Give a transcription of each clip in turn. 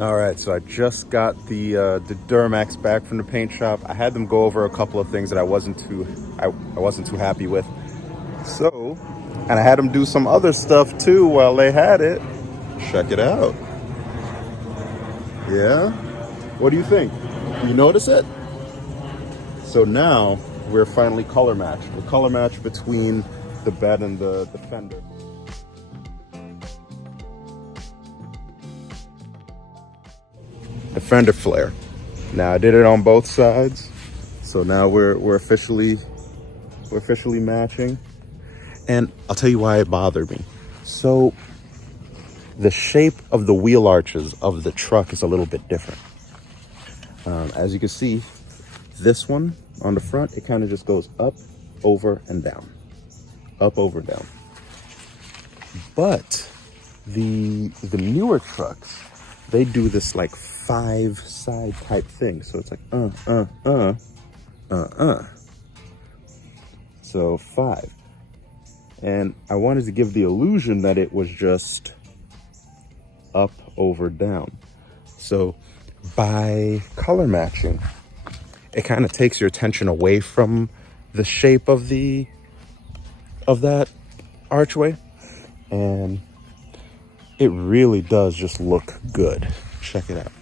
All right, so I just got the Duramax back from the paint shop. I had them go over a couple of things that I wasn't too happy with. So, and I had them do some other stuff too while they had it. Check it out. Yeah? What do you think? You notice it? So now we're finally color matched. We're color matched between the bed and the fender. The fender flare. Now I did it on both sides, so now we're officially matching. And I'll tell you why it bothered me. So the shape of the wheel arches of the truck is a little bit different. As you can see, this one on the front, it kind of just goes up, over, and down. Up, over, down. But the newer trucks, they do this like 5-side type thing. So it's like So 5. And I wanted to give the illusion that it was just up, over, down. So by color matching, it kind of takes your attention away from the shape of that archway, and it really does just look good. Check it out.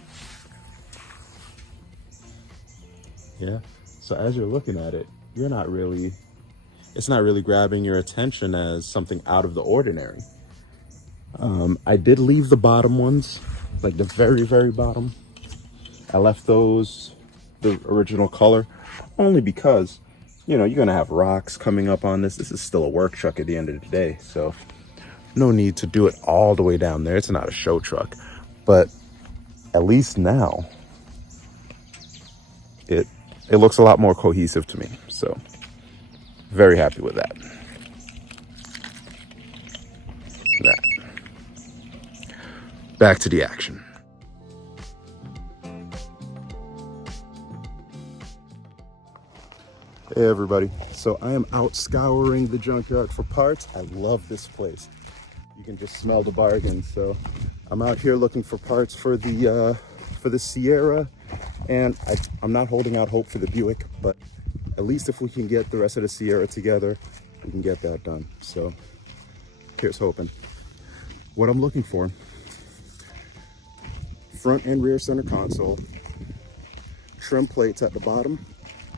Yeah, so as you're looking at it, it's not really grabbing your attention as something out of the ordinary. I did leave the bottom ones, like the very, very bottom. I left those the original color only because, you know, you're gonna have rocks coming up on this. This is still a work truck at the end of the day, so no need to do it all the way down there. It's not a show truck, but at least now it looks a lot more cohesive to me. So very happy with that. Back to the action. Hey everybody, so I am out scouring the junkyard for parts. I love this place. You can just smell the bargain. So I'm out here looking for parts for the Sierra, and I'm not holding out hope for the Buick, but at least if we can get the rest of the Sierra together, we can get that done. So here's hoping. What I'm looking for: front and rear center console, trim plates at the bottom,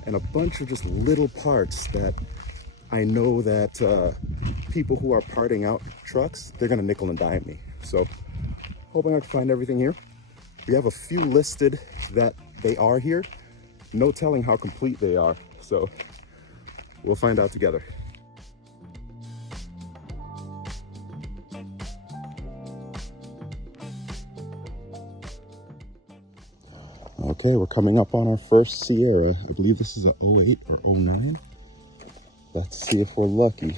and a bunch of just little parts that I know that people who are parting out trucks, they're gonna nickel and dime me. So hoping I can find everything here. We have a few listed that they are here. No telling how complete they are. So we'll find out together. Okay, we're coming up on our first Sierra. I believe this is a 08 or 09. Let's see if we're lucky.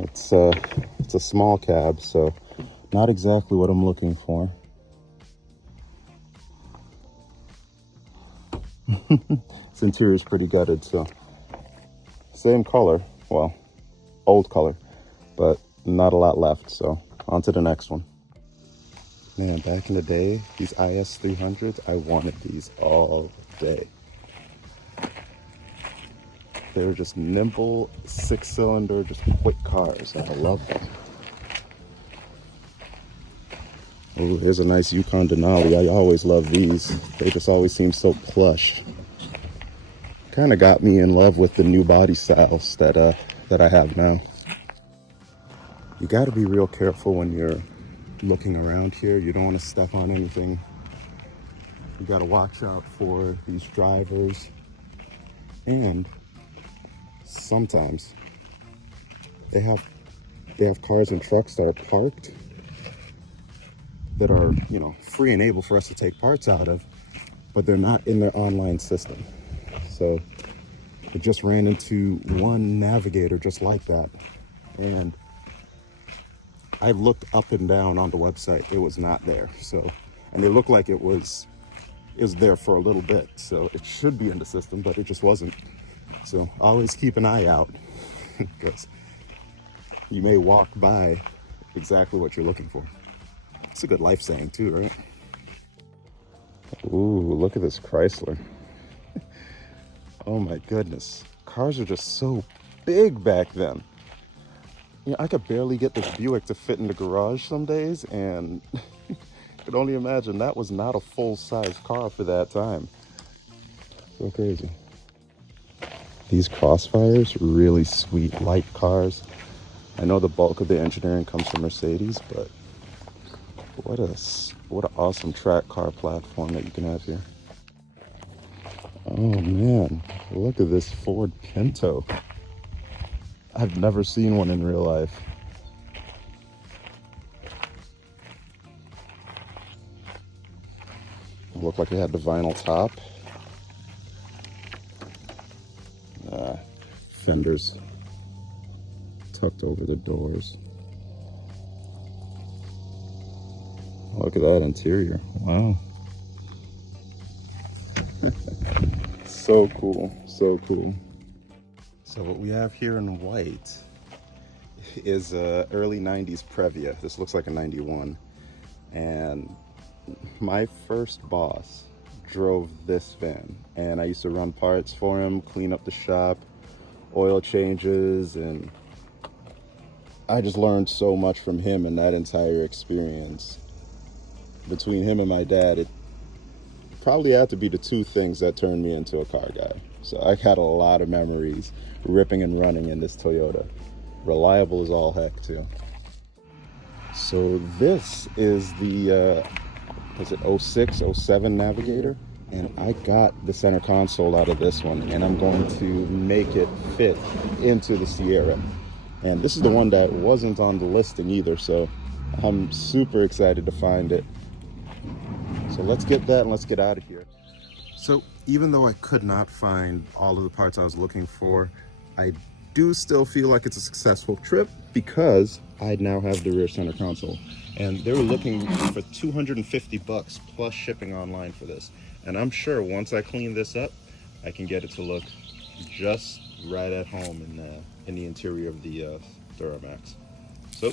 It's a small cab, so not exactly what I'm looking for. This interior is pretty gutted, so same color, well, old color, but not a lot left, so on to the next one. Man, back in the day, these IS 300s, I wanted these all day. They were just nimble, 6-cylinder, just quick cars, and I love them. Oh, here's a nice Yukon Denali. I always love these. They just always seem so plush. Kind of got me in love with the new body styles that I have now. You got to be real careful when you're looking around here. You don't want to step on anything. You got to watch out for these drivers, and sometimes they have cars and trucks that are parked that are, you know, free and able for us to take parts out of, but they're not in their online system. So I just ran into one Navigator just like that, and I looked up and down on the website. It was not there. So, and it looked like it was there for a little bit. So it should be in the system, but it just wasn't. So always keep an eye out because you may walk by exactly what you're looking for. It's a good life saying too, right? Ooh, look at this Chrysler. Oh my goodness. Cars are just so big back then. You know, I could barely get this Buick to fit in the garage some days, and I could only imagine that was not a full-size car for that time. So crazy. These Crossfires, really sweet, light cars. I know the bulk of the engineering comes from Mercedes, but what an awesome track car platform that you can have here. Oh man, look at this Ford Pinto. I've never seen one in real life. Looked like it had the vinyl top. Fenders tucked over the doors. Look at that interior. Wow. So cool, so cool. So what we have here in white is a early 90s Previa. This looks like a 91. And my first boss drove this van, and I used to run parts for him, clean up the shop, oil changes, and I just learned so much from him in that entire experience. Between him and my dad, it probably had to be the two things that turned me into a car guy. So I got a lot of memories ripping and running in this Toyota. Reliable as all heck too. So this is the, is it 06, 07 Navigator? And I got the center console out of this one, and I'm going to make it fit into the Sierra. And this is the one that wasn't on the listing either, so I'm super excited to find it. So let's get that and let's get out of here. So even though I could not find all of the parts I was looking for, I do still feel like it's a successful trip because I now have the rear center console. And they were looking for $250 plus shipping online for this. And I'm sure once I clean this up, I can get it to look just right at home in the interior of the Duramax. So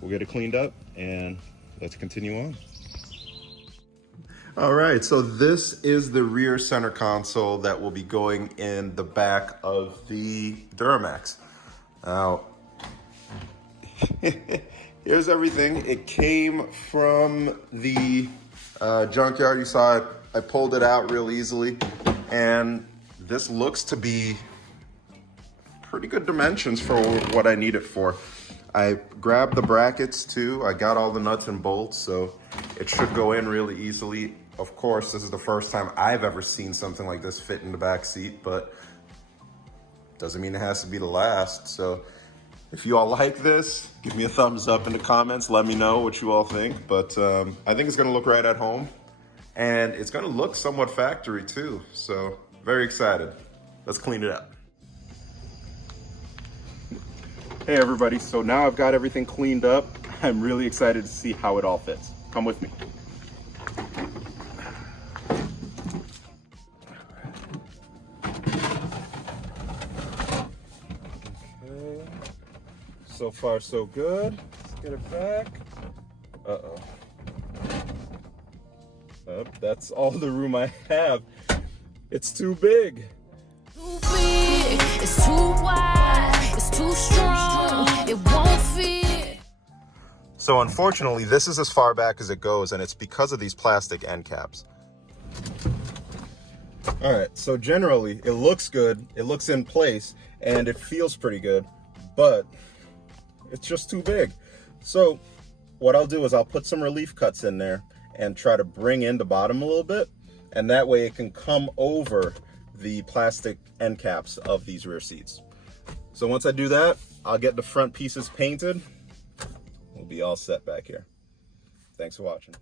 we'll get it cleaned up and let's continue on. All right, so this is the rear center console that will be going in the back of the Duramax. Now, here's everything. It came from the junkyard. You saw it. I pulled it out real easily, and this looks to be pretty good dimensions for what I need it for. I grabbed the brackets too. I got all the nuts and bolts, so it should go in really easily. Of course, this is the first time I've ever seen something like this fit in the back seat, but doesn't mean it has to be the last. So if you all like this, give me a thumbs up in the comments. Let me know what you all think. But I think it's gonna look right at home, and it's gonna look somewhat factory too. So very excited. Let's clean it up. Hey everybody, so now I've got everything cleaned up. I'm really excited to see how it all fits. Come with me. Okay, so far so good. Let's get it back. Uh-oh. That's all the room I have. It's too big. Too big, it's too wide, it's too strong, it won't fit. So unfortunately, this is as far back as it goes, and it's because of these plastic end caps. All right, so generally it looks good, it looks in place, and it feels pretty good, but it's just too big. So what I'll do is I'll put some relief cuts in there and try to bring in the bottom a little bit, and that way it can come over the plastic end caps of these rear seats. So once I do that, I'll get the front pieces painted. We'll be all set back here. Thanks for watching.